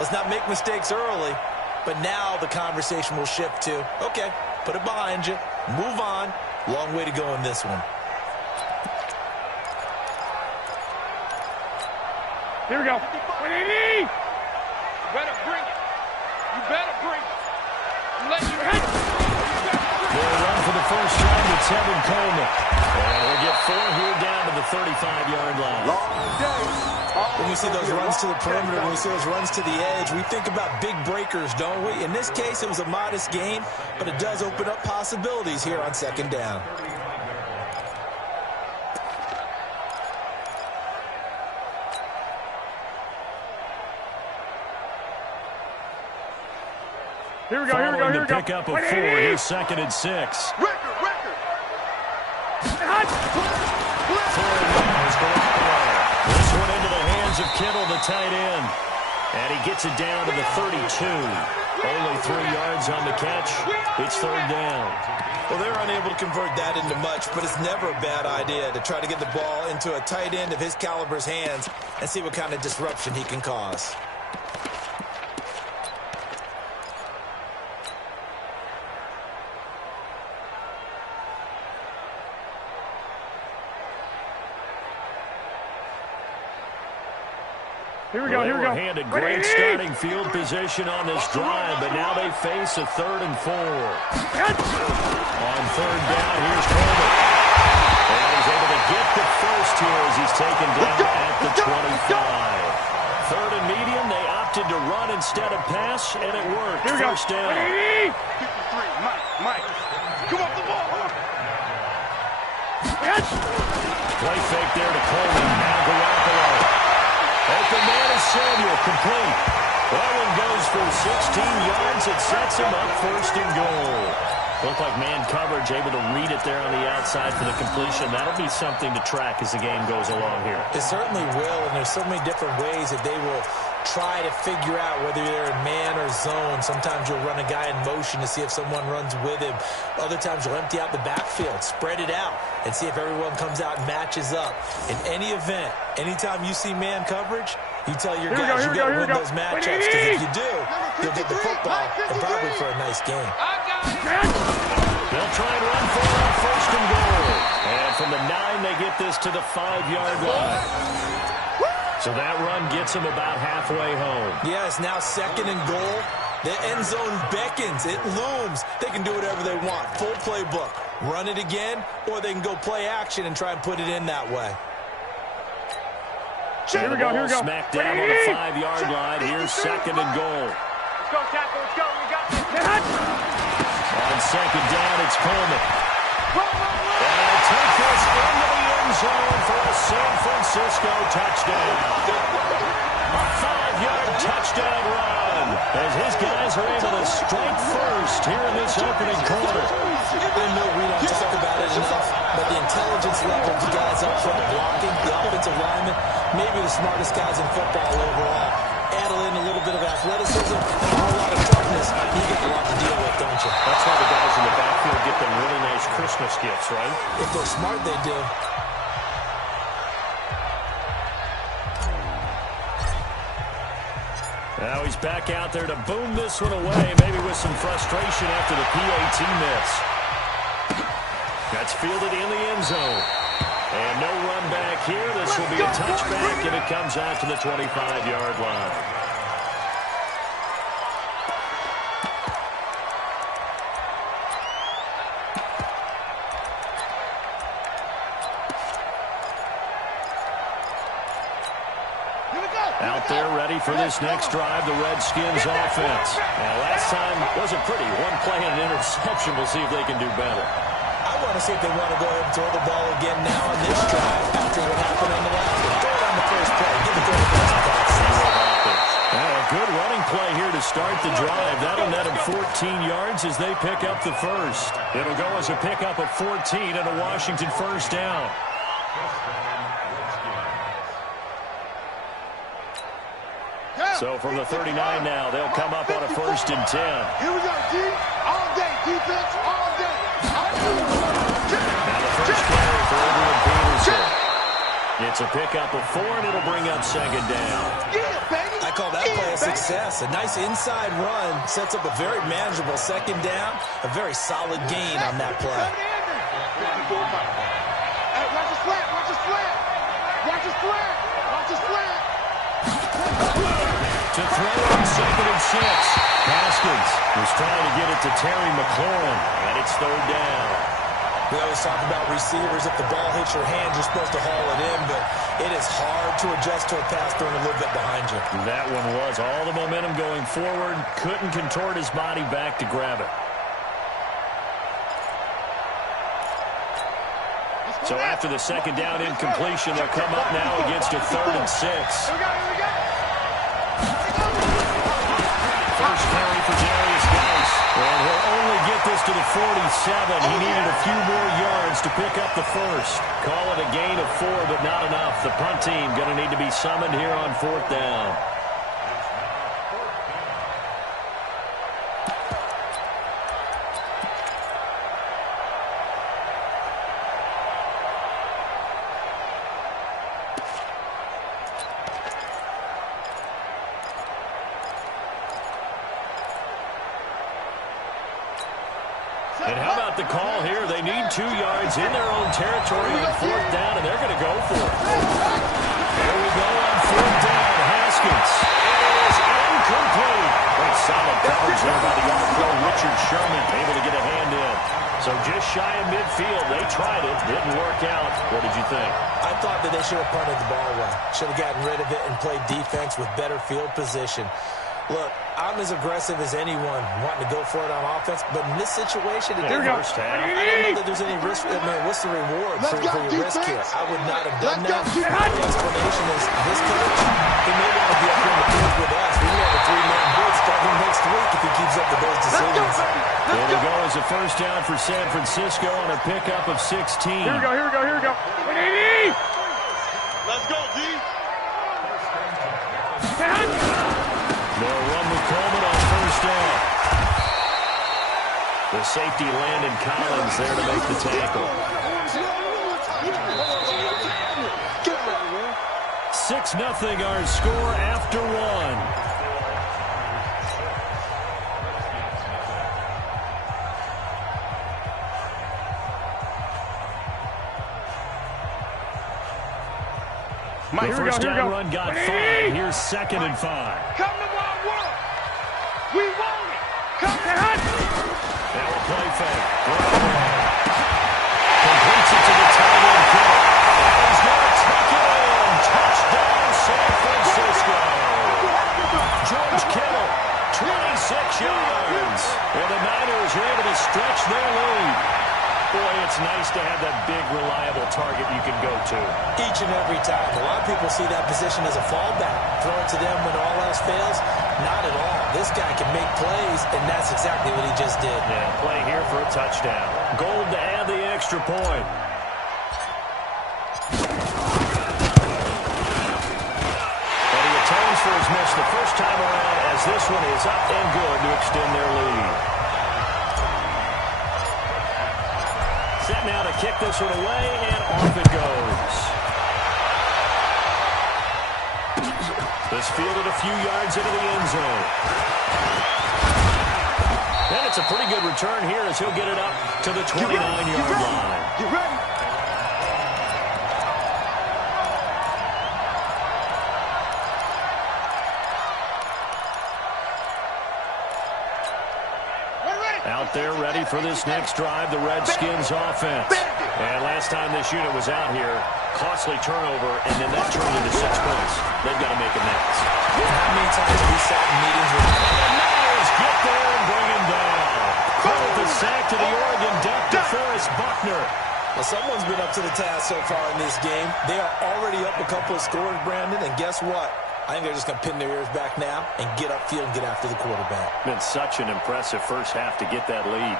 Let's not make mistakes early. But now the conversation will shift to, okay, put it behind you, move on. Long way to go in this one. Here we go. 180! You better bring it. You better bring it. Let you hit. They'll run for the first time to Tevin Coleman. And we'll get 4 here down to the 35-yard line. When we see those runs to the perimeter, when we see those runs to the edge, we think about big breakers, don't we? In this case, it was a modest gain, but it does open up possibilities here on second down. Here we go, here we go, here we go. Pick up a 4. Here's 2nd and 6. Record. This one into the hands of Kittle, the tight end. And he gets it down to the 32. Only 3 yards on the catch. It's 3rd down. Well, they're unable to convert that into much, but it's never a bad idea to try to get the ball into a tight end of his caliber's hands and see what kind of disruption he can cause. Here we go, here we go. Handed great starting field position on this drive, but now they face a 3rd and 4. On 3rd down, here's Coleman. And he's able to get the first here as he's taken down at the 25. 3rd and medium, they opted to run instead of pass, and it worked. Here we go. First down. 53, Mike. Come up the ball. Play fake there to Coleman. Now Garoppolo. Open man is Samuel, complete. That one goes for 16 yards. It sets him up 1st and goal. Looked like man coverage, able to read it there on the outside for the completion. That'll be something to track as the game goes along here. It certainly will, and there's so many different ways that they will try to figure out whether they're in man or zone. Sometimes you'll run a guy in motion to see if someone runs with him. Other times you'll empty out the backfield, spread it out, and see if everyone comes out and matches up. In any event, anytime you see man coverage, you tell your guys you got to win those matchups, because if you do, you'll get the football and probably for a nice game. They'll try and run for it on 1st and goal. And from the 9, they get this to the 5-yard line. So that run gets them about halfway home. Yeah, it's now 2nd and goal. The end zone beckons. It looms. They can do whatever they want. Full playbook. Run it again, or they can go play action and try and put it in that way. Here we go, here we go. Smack down on the 5-yard line. Here's 2nd and goal. Let's go, tackle, let's go. We got this. On 2nd down, it's Coleman. And take this into the end zone for a San Francisco touchdown. A 5-yard touchdown run as his guys are able to strike first here in this opening quarter. I know we don't talk about it enough, but the intelligence level of the guys up front blocking, the offensive linemen, maybe the smartest guys in football overall. Add in a little bit of athleticism and a whole lot of toughness. You get a lot to deal with, don't you? That's why the guys in the backfield get them really nice Christmas gifts, right? If they're smart, they do. Now he's back out there to boom this one away, maybe with some frustration after the PAT miss. That's fielded in the end zone. And no run back here. This will be a touchback, and it comes out to the 25-yard line. Out there ready for this next drive, the Redskins offense. Now, last time wasn't pretty. One play and an interception. We'll see if they can do better. I want to see if they want to go ahead and throw the ball again now on this drive after what happened on the last one. Throw it on the first play. Give the quarterback some thoughts. A good running play here to start the drive. That'll net them 14 yards as they pick up the first. It'll go as a pickup of 14 and a Washington first down. So from the 39 now, they'll come up on a 1st and 10. Here we go, D. All day, defense, all day. Now the first carry for Adrian Peterson. It's a pickup of 4, and it'll bring up 2nd down. I call that play a success. A nice inside run sets up a very manageable second down, a very solid gain on that play. Hey, watch his flat, watch his flat. Watch his flat, watch his flat. To throw on 2nd and 6. Haskins was trying to get it to Terry McLaurin, and it's 3rd down. We always talk about receivers. If the ball hits your hand, you're supposed to haul it in, but it is hard to adjust to a pass thrown a little bit behind you. That one was all the momentum going forward. Couldn't contort his body back to grab it. So after the second down incompletion, they'll come up now against a 3rd and 6. First carry for Darius Geis. And he'll only get this to the 47. He needed a few more yards to pick up the first. Call it a gain of 4, but not enough. The punt team going to need to be summoned here on 4th down. And how about the call here? They need 2 yards in their own territory on 4th down, and they're going to go for it. There we go on 4th down. Haskins. It is incomplete. Great solid coverage there by the young pro Richard Sherman, able to get a hand in. So just shy of midfield. They tried it. Didn't work out. What did you think? I thought that they should have punted the ball away. Should have gotten rid of it and played defense with better field position. Look, I'm as aggressive as anyone wanting to go for it on offense, but in this situation, it didn't work. I don't know that there's any risk. I mean, what's the reward for your risk here? I would not have done that. The explanation is this coach, he may want to be up here in the field with us. We have a 3-man blitz starting next week if he keeps up with those decisions. There we go as a first down for San Francisco on a pickup of 16. Here we go. Let's go, D. They'll run with Coleman on first down. The safety Landon Collins there to make the tackle. 6-0 our score after 1. The first down run got 5. Here's 2nd and 5. Come to Wild World. We want it. Come to Hunt. Now a play fake. Completes it to the tight end. He's going to tuck it in. Touchdown, San Francisco. George Kittle, 26 yards. And the Niners are able to stretch their lead. Boy, it's nice to have that big, reliable target you can go to. Each and every time. A lot of people see that position as a fallback. Throw it to them when all else fails. Not at all. This guy can make plays, and that's exactly what he just did. Yeah, play here for a touchdown. Gold to add the extra point. But he atones for his miss the first time around as this one is up and good to extend their lead. Set now to kick this one away, and off it goes. This fielded a few yards into the end zone. And it's a pretty good return here as he'll get it up to the 29-yard line. You ready? Out there ready for this next drive, the Redskins offense. And last time this unit was out here, costly turnover, and then that turned into 6 points. They've got to make amends. How many times have we sat in meetings with And the Niners get there and bring him down. Credit the sack to the Oregon Duck, DeForest Buckner. Well, someone's been up to the task so far in this game. They are already up a couple of scores, Brandon, and guess what? I think they're just going to pin their ears back now and get upfield and get after the quarterback. Been such an impressive first half to get that lead.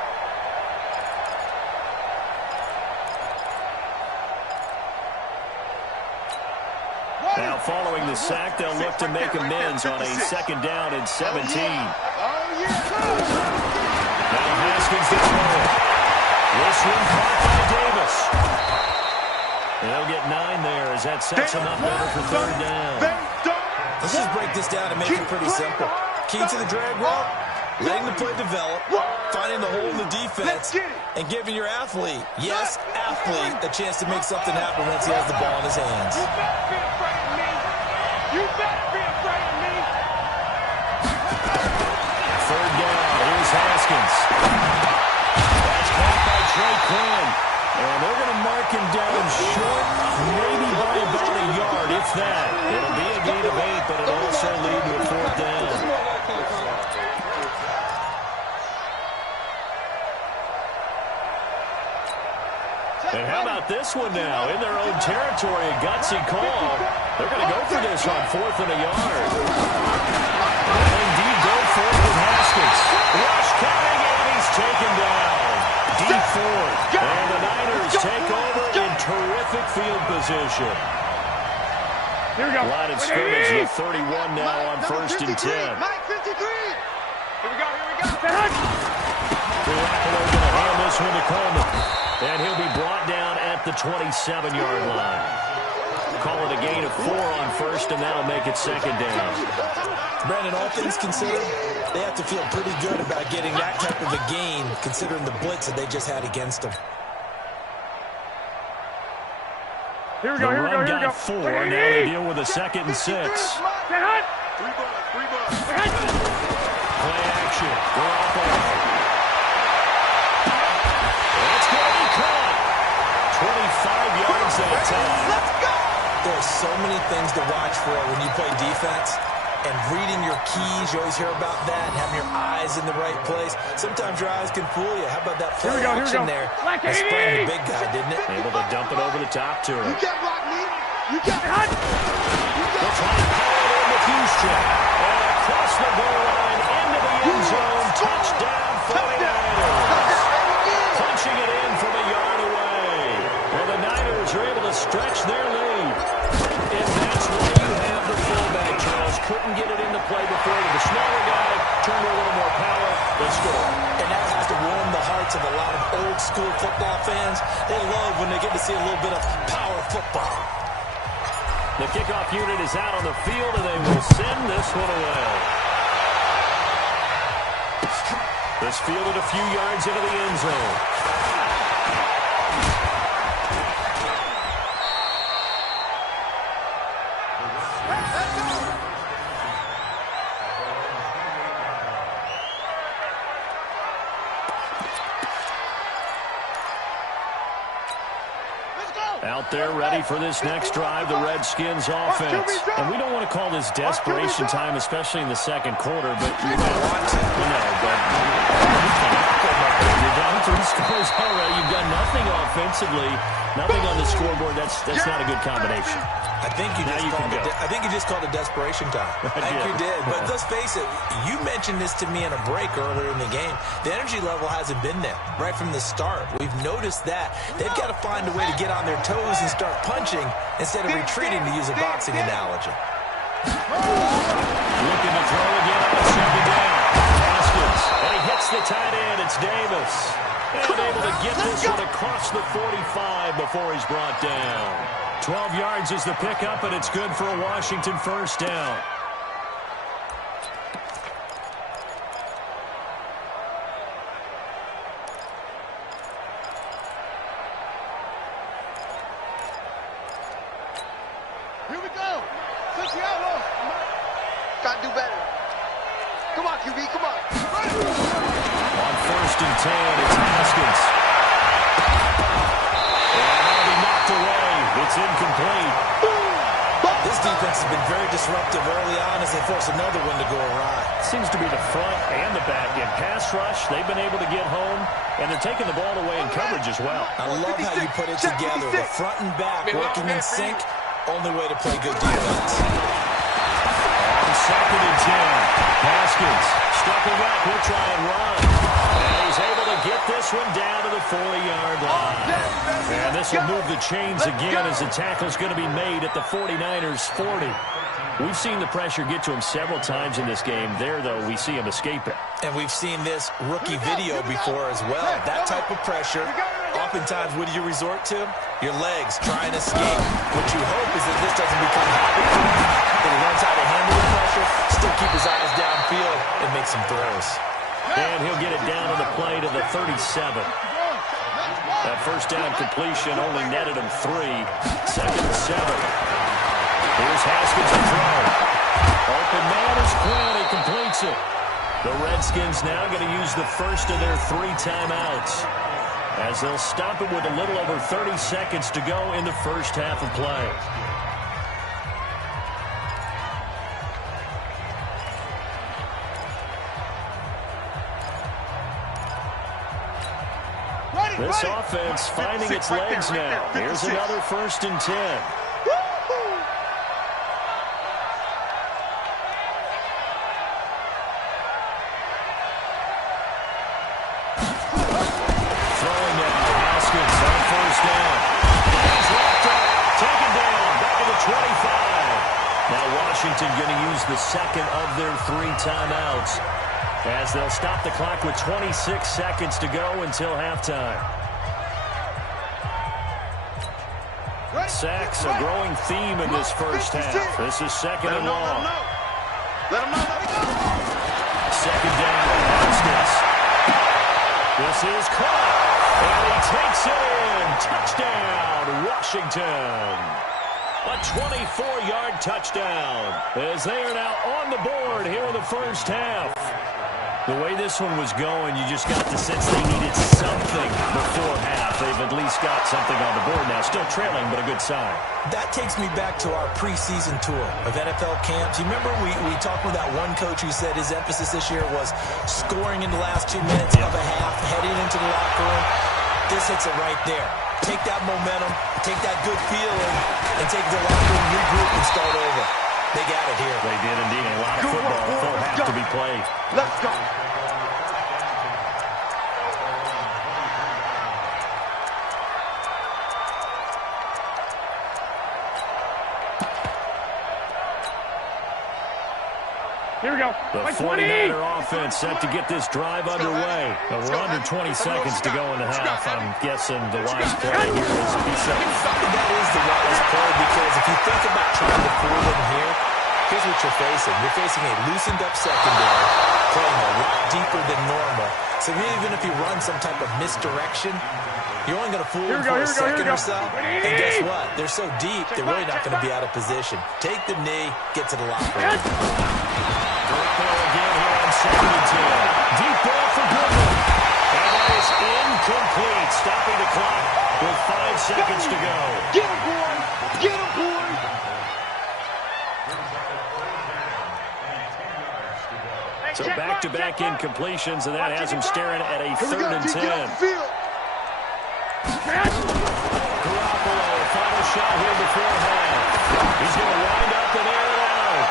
Now following the sack, they'll look to make amends on a 2nd down and 17. Now Haskins gets home. This one caught by Davis. They'll get 9 there as that sets him up better for 3rd down. Let's just break this down and make it pretty simple. Key to the drag route, letting the play develop, finding the hole in the defense, and giving your athlete, yes, athlete, a chance to make something happen once he has the ball in his hands. You better be afraid of me. You better be afraid of me. Third down. Here's Haskins. That's caught by Trey Quinn. And they're going to mark him down short, maybe by about a yard, if that. It'll be a gain of 8, but it'll also lead to a 4th down. And how about this one now? In their own territory, a gutsy call. They're going to go for this on 4th and a yard. And indeed go for it with Haskins. Rush coming, and he's taken down. Deep 4th. And the Niners take over in terrific field position. Here we go. Line of scrimmage with 31 now on 1st and 10. Mike 53. Here we go. Here we go. Garoppolo going to hand this one to Coleman. And he'll be brought down at the 27-yard line. Call it a gain of 4 on 1st, and that'll make it 2nd down. Brandon, all things considered, they have to feel pretty good about getting that type of a gain, considering the blitz that they just had against them. Here we go. Here we go. Here we go. 4. Now they deal with a 2nd and 6. Stand Play action. Garoppolo. It's going to be caught. 25 yards that time. Let's go. There are so many things to watch for when you play defense. And reading your keys, you always hear about that, and having your eyes in the right place. Sometimes your eyes can fool you. How about that play action there? That sprang the big guy, didn't it? Able to dump it over the top to him. You can't block me. You can't. They'll try to call it in with Houston. And across the goal line, into the end zone. Touchdown, 49ers. Punching it in from a yard away. And the Niners are able to stretch their lead. And that's why you have the fullback, Charles. Couldn't get it into play before. The smaller guy turned a little more power. They score. And that has to warm the hearts of a lot of old-school football fans. They love when they get to see a little bit of power football. The kickoff unit is out on the field, and they will send this one away. This fielded a few yards into the end zone. Out there ready for this next drive, the Redskins offense. And we don't want to call this desperation time, especially in the second quarter, but you're down 3 scores already. You've got nothing offensively, nothing on the scoreboard. That's not a good combination. I think you just called it desperation time. I think you did. But let's face it, you mentioned this to me in a break earlier in the game. The energy level hasn't been there right from the start. We've noticed that. They've got to find a way to get on their toes and start punching instead of retreating, to use a boxing analogy. Looking to throw again on 2nd down. Haskins, and he hits the tight end. It's Davis. And able to get this one across the 45 before he's brought down. 12 yards is the pickup, and it's good for a Washington 1st down. Here we go. Gotta do better. Come on, QB, come on. On 1st and 10, it's Haskins. And that'll be knocked away. It's incomplete. This defense has been very disruptive early on as they force another one to go awry. Seems to be the front and the back end. Pass rush, they've been able to get home, and they're taking the ball away in coverage as well. I love how you put it together. The front and back working in sync. Only way to play good defense. On 2nd and 10, Haskins stepping up. He'll try and run. And he's able to get this one down to the 40-yard line. And this will move the chains again as the tackle's going to be made at the 49ers 40. We've seen the pressure get to him several times in this game. There, though, we see him escape it. And we've seen this rookie video before as well. That type of pressure, oftentimes, what do you resort to? Your legs, try and escape. What you hope is that this doesn't become a habit for him, that he learns how to handle it keep his eyes downfield and make some throws. And he'll get it down on the play to the 37. That first down completion only netted him 3. Second and 7. Here's Haskins to throw. Open man is Quinn. He completes it. The Redskins now going to use the first of their 3 timeouts, as they'll stop it with a little over 30 seconds to go in the first half of play. This offense finding its legs now. Here's another 1st and 10. Throwing now, Haskins on 1st down. He's wrapped up, taken down, back to the 25. Now Washington going to use the second of their 3 timeouts, as they'll stop the clock with 26 seconds to go until halftime. Sacks, a growing theme in this first half. This is second and long. Second down, Haskins. This is caught, and he takes it in. Touchdown, Washington. A 24-yard touchdown, as they are now on the board here in the first half. The way this one was going, you just got the sense they needed something before half. They've at least got something on the board now. Still trailing, but a good sign. That takes me back to our preseason tour of NFL camps. You remember we talked with that one coach who said his emphasis this year was scoring in the last 2 minutes of a half, heading into the locker room. This hits it right there. Take that momentum, take that good feeling, and take the locker room, regroup, and start over. They got it here. They did indeed. A lot of football still have to be played. Let's go. Here we go. The 49er offense set to get this drive underway. We're under 20 seconds to go in the half. I'm guessing the wise play here is to be safe. That is the wise play, because if you think about trying to fool them here, here's what you're facing. You're facing a loosened up secondary, playing a lot deeper than normal. So even if you run some type of misdirection, you're only going to fool them for a second or so. And guess what? They're so deep, they're really not going to be out of position. Take the knee, get to the locker room. Great ball again here on 2nd and 10. Deep ball for Goodwin. And that is incomplete. Stopping the clock with 5 seconds to go. Get him, boy. Get him, boy. So back-to-back incompletions, and that has him staring at a 3rd and 10. Garoppolo, final shot here before half. He's going to wind up and air it out.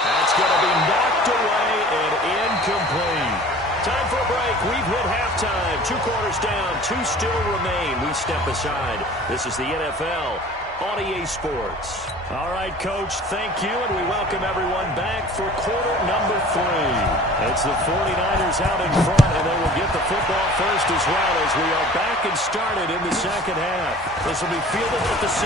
That's going to be knocked away and incomplete. Time for a break. We've hit halftime. 2 quarters down. 2 still remain. We step aside. This is the NFL on EA Sports. All right, Coach, thank you, and we welcome everyone back for quarter number 3. It's the 49ers out in front, and they will get the football first as well, as we are back and started in the second half. This will be fielded at the 6.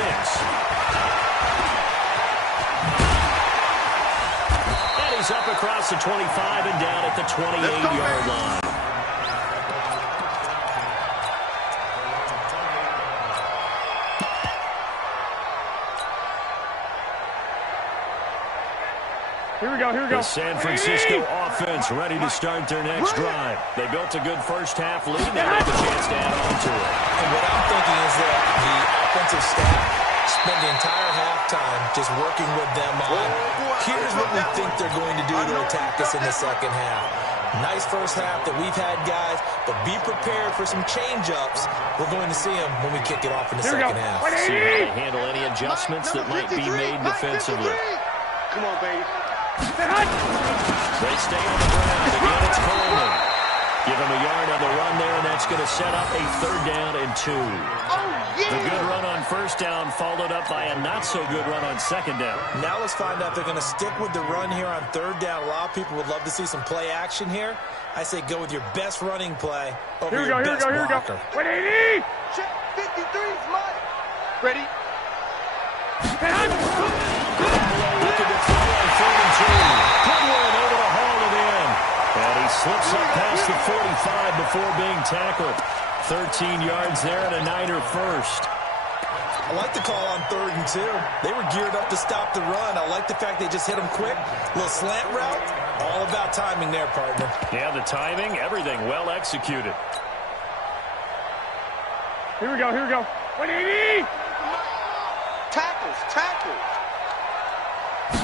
And he's up across the 25 and down at the 28-yard line. Here we go, here we go. The San Francisco offense ready to start their next drive. They built a good first half lead. Now they have a chance to add on to it. And what I'm thinking is that the offensive staff spent the entire halftime just working with them on, here's what we think they're going to do to attack us in the second half. Nice first half that we've had, guys, but be prepared for some change-ups. We're going to see them when we kick it off in the second half. See how they handle any adjustments that might be made defensively. Come on, baby. They stay on the ground. Again, it's Coleman. Give him a yard on the run there, and that's going to set up a 3rd down and 2. The good run on 1st down followed up by a not-so-good run on 2nd down. Now let's find out if they're going to stick with the run here on 3rd down. A lot of people would love to see some play action here. I say go with your best running play over your best blocker. 180! Check 53's mine. Ready? looking to throw on 3rd and 2. Goodwin able to haul it in. And he slips up past the 45 before being tackled. 13 yards there and a Niner first. I like the call on 3rd and 2. They were geared up to stop the run. I like the fact they just hit them quick. Little slant route. All about timing there, partner. Yeah, the timing, everything well executed. Here we go, here we go. 180! Tackles.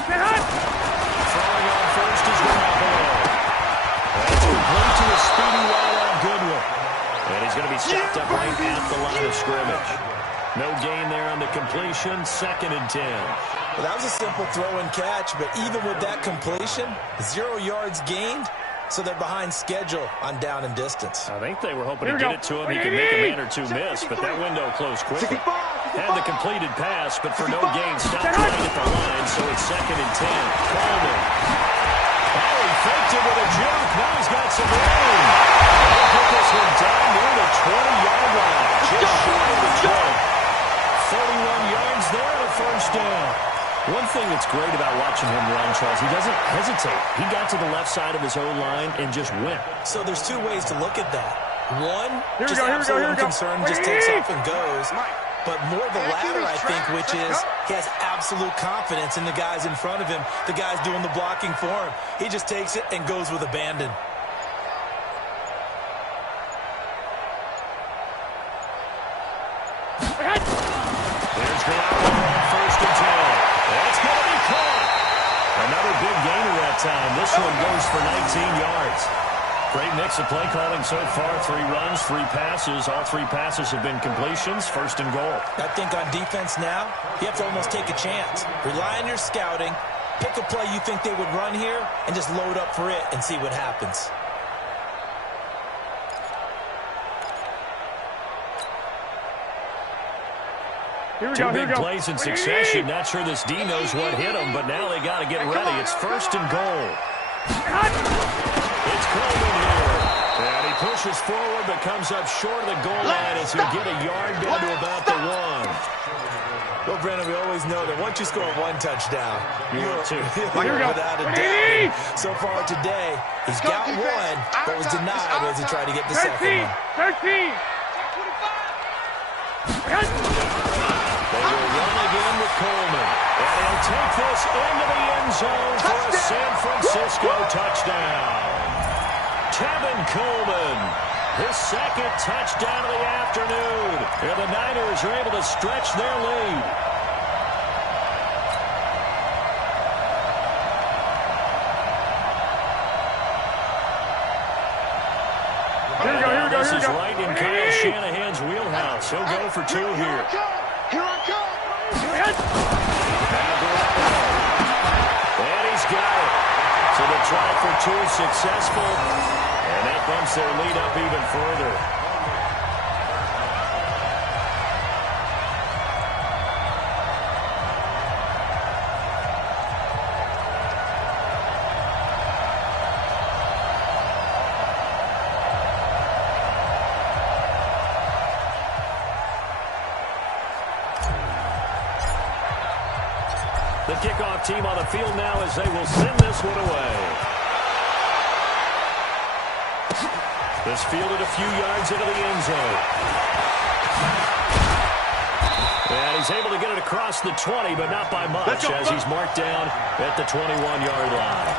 Throwing on first is Garoppolo. That's complete to a speedy wide on Goodwin. And he's going to be stopped up right at the line of scrimmage. No gain there on the completion. 2nd and 10. Well, that was a simple throw and catch, but even with that completion, 0 yards gained, so they're behind schedule on down and distance. I think they were hoping to get it to him. He could make a man or two miss, but that window closed quickly. Had the completed pass, but for no gain, stopped right at the line, so it's 2nd and 10. Coleman. Oh, he faked it with a jump. Now he's got some room. He'll put this one down near the 20-yard line. Just short of the 20. 31 yards there and a first down. One thing that's great about watching him run, Charles, he doesn't hesitate. He got to the left side of his O-line and just went. So there's two ways to look at that. One, just absolute unconcerned, just takes off and goes. But more the latter, I think, which is he has absolute confidence in the guys in front of him, the guys doing the blocking for him. He just takes it and goes with abandon. There's Garoppolo on 1st and 10. That's going to be caught. Another big gainer that time. This one goes for 19 yards. Great mix of play calling so far. 3 runs, 3 passes. All 3 passes have been completions. 1st and goal. I think on defense now, you have to almost take a chance. Rely on your scouting. Pick a play you think they would run here and just load up for it and see what happens. Two big plays in succession. Not sure this D knows what hit him, but now they got to get ready. It's 1st and goal. It's Coleman here. And he pushes forward, but comes up short of the goal line as he'll get a yard down to about the 1. Well, Brandon, we always know that once you score 1 touchdown, you're without a doubt. So far today, he's got 1, but was denied as he tried to get the 2nd one. 13. They will run again with Coleman. And he'll take this into the end zone for a San Francisco touchdown. Kevin Coleman, his 2nd touchdown of the afternoon. And the Niners are able to stretch their lead. This is right in Kyle Shanahan's wheelhouse. He'll go for 2 here. Here I come. And he's got it. So the try for 2 is successful. And that bumps their lead up even further. The kickoff team on the field now as they will send this one away. This fielded a few yards into the end zone. And he's able to get it across the 20, but not by much as he's marked down at the 21-yard line.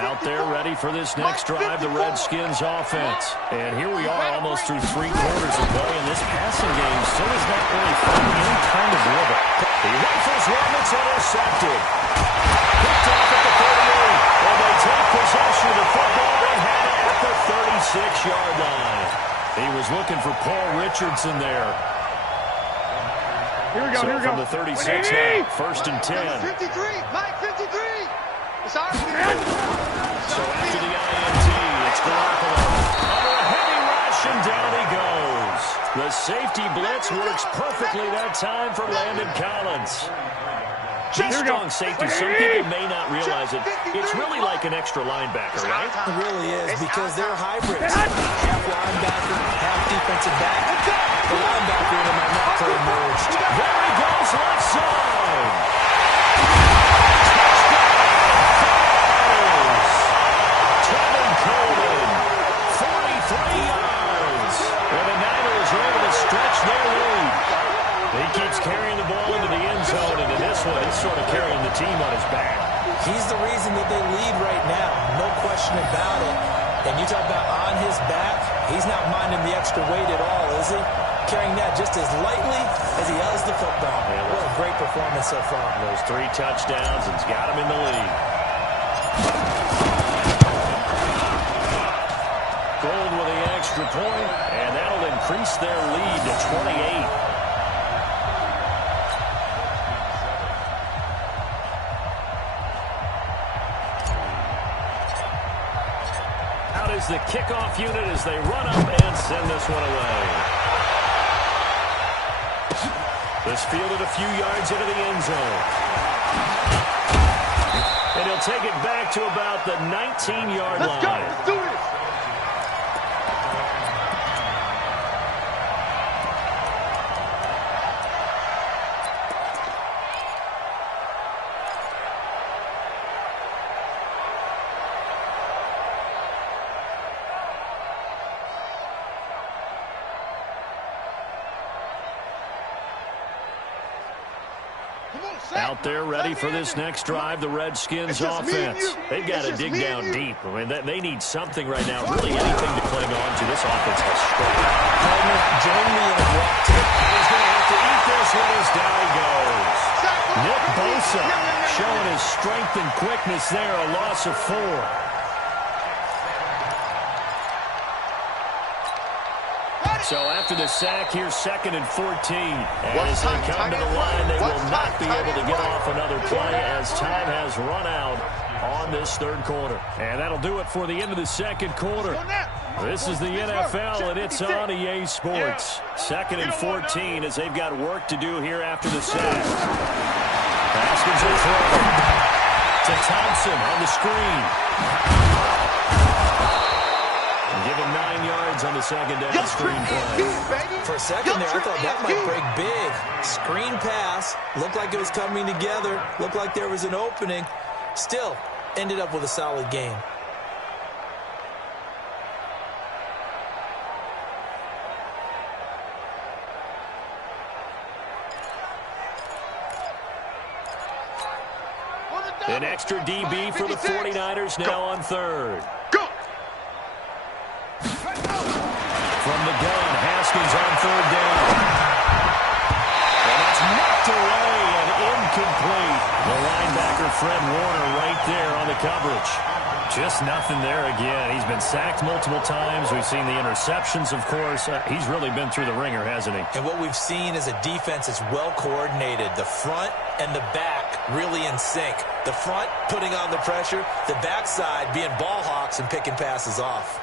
Out there ready for this next drive, the Redskins offense. And here we are almost through 3 quarters of play, and this passing game still is not really finding any kind of rhythm. He rifles one that's intercepted. Picked off at the 38, and they take possession of the football and have it at the 36-yard line. He was looking for Paul Richardson there. Here we go, here we go. From the 36 now, 1st and 10. 53, Mike, 53. It's ours. So after the INT, it's Garoppolo. Under a heavy rush, and down he goes. The safety blitz works perfectly that time for Landon Collins. These strong safeties, some people may not realize it. It's really like an extra linebacker, right? It really is, because they're hybrids. Half linebacker, half defensive back. The linebacker in him might not play merged. There he goes, left side. Trevin Coleman, 43 yards. And the Niners are able to stretch their lead. He keeps carrying the ball into the end zone, and in this one, he's sort of carrying the team on his back. He's the reason that they lead right now, no question about it. And you talk about on his back, he's not minding the extra weight at all, is he? Carrying that just as lightly as he does the football. Yeah, what a great performance so far. Those 3 touchdowns, and it's got him in the lead. Gold with the extra point, and that'll increase their lead to 28. Is the kickoff unit as they run up and send this one away. This fielded a few yards into the end zone. And he'll take it back to about the 19-yard line. Let's go. Let's do this. Out there ready for this next drive, the Redskins offense. They've got to dig down deep. I mean, they need something right now, really anything to cling on to. This offense has struggled. Palmer, join me in a walk to the... He's going to have to eat this one as down he goes. Nick Bosa showing his strength and quickness there, a loss of 4. So after the sack, here's 2nd and 14. And as they come to the line, they will not be able to get off another play as time has run out on this 3rd quarter. And that'll do it for the end of the 2nd quarter. This is the NFL, and it's on EA Sports. 2nd and 14 as they've got work to do here after the sack. Haskins will throw to Thompson on the screen. Give him 9 yards on the 2nd down screen play. For a second there, I thought that might break big. Screen pass. Looked like it was coming together. Looked like there was an opening. Still, ended up with a solid game. An extra DB for the 49ers now on 3rd. From the gun, Haskins on 3rd down. And it's knocked away and incomplete. The linebacker, Fred Warner, right there on the coverage. Just nothing there again. He's been sacked multiple times. We've seen the interceptions, of course. He's really been through the ringer, hasn't he? And what we've seen is a defense that's well coordinated. The front and the back really in sync. The front putting on the pressure. The backside being ball hawks and picking passes off.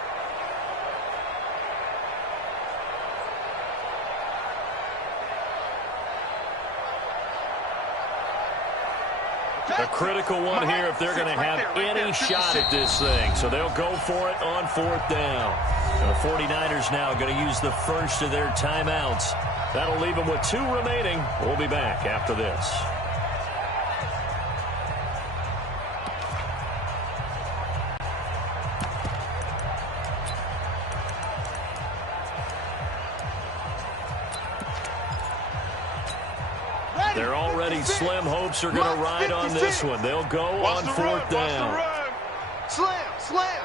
A critical one here if they're going to have any shot at this thing. So they'll go for it on 4th down. And the 49ers now going to use the first of their timeouts. That'll leave them with 2 remaining. We'll be back after this. They're already slim hopes are going to ride on this one. They'll go on 4th down. Slam, slam.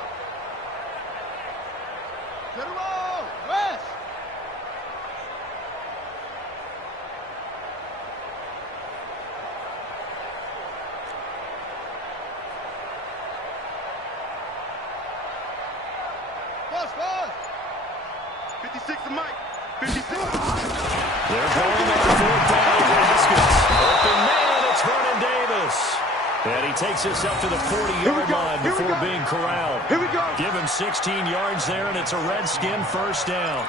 Get him on. West. Fast. 56 to Mike. 56. They're going on 4th down. Redskins. Open man, it's Vernon Davis. And he takes us up to the 40-yard line before being corralled. Here we go. Give him 16 yards there, and it's a Redskin 1st down.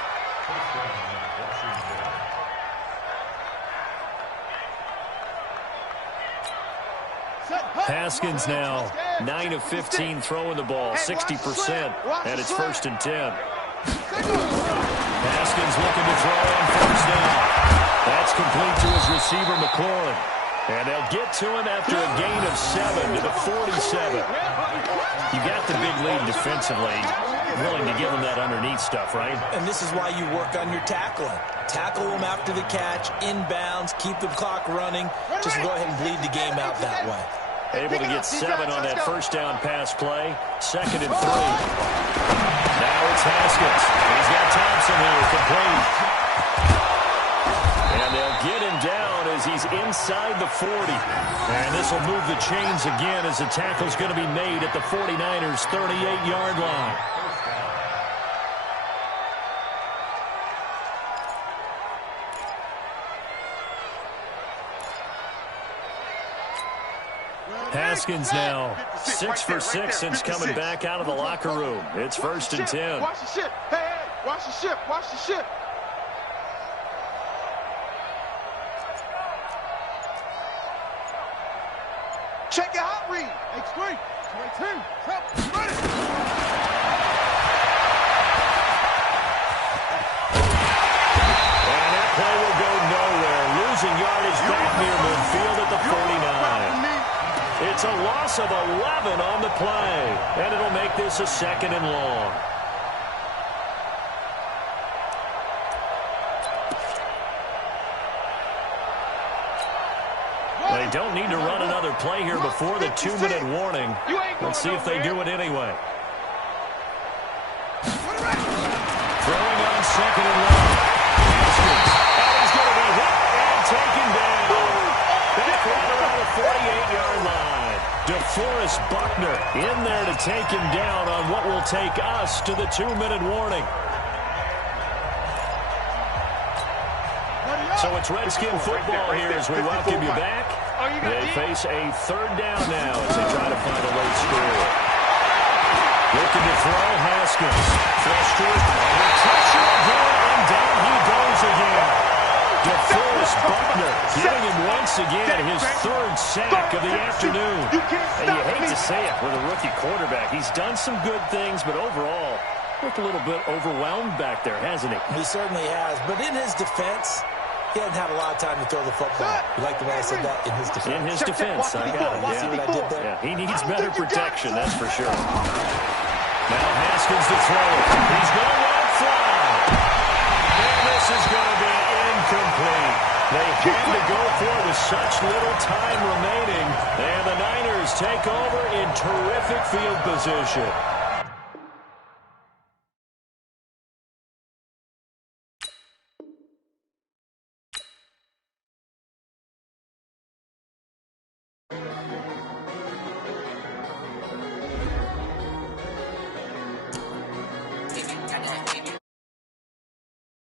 Haskins now 9 of 15 throwing the ball, 60%, and it's 1st and 10. Haskins looking to throw on 1st down. That's complete to his receiver, McLaurin. And they'll get to him after a gain of 7 to the 47. You got the big lead defensively. Willing to give him that underneath stuff, right? And this is why you work on your tackling. Tackle them after the catch, inbounds, keep the clock running. Just go ahead and bleed the game out that way. Able to get 7 on that 1st down pass play. 2nd and 3. Now it's Haskins. He's got Thompson here, complete. And they'll get him down as he's inside the 40. And this will move the chains again as the tackle's going to be made at the 49ers' 38-yard line. Haskins now 6 for 6 since coming back out of the locker room. It's 1st and 10. Watch the ship. Hey, watch the ship. Watch the ship. Check your hot read. H3, 22, help, ready. And that play will go nowhere. Losing yardage back near midfield at the 49. It's a loss of 11 on the play, and it'll make this a 2nd and long. They don't need to run another play here before the 2-minute warning. Let's see if they do it anyway. Throwing on 2nd and long. Redskins. And he's going to be hit and taken down. Back right around the 48-yard line. DeForest Buckner in there to take him down on what will take us to the 2-minute warning. So it's Redskin football here as we welcome you back. They face a 3rd down now as they try to find a late score. Looking to throw, Haskins. Fresh to his pressure again, and down he goes again. DeForest Buckner getting him once again his 3rd sack of the afternoon. And you hate to say it with a rookie quarterback. He's done some good things, but overall, looked a little bit overwhelmed back there, hasn't he? He certainly has. But in his defense, he hasn't had a lot of time to throw the football. You like the way I said that? In his defense. In his defense, I got it. You see what I did there? Yeah, he needs better protection, that's for sure. Now Haskins to throw it. He's going to let it fly. And this is going to be incomplete. They had to go for it with such little time remaining. And the Niners take over in terrific field position.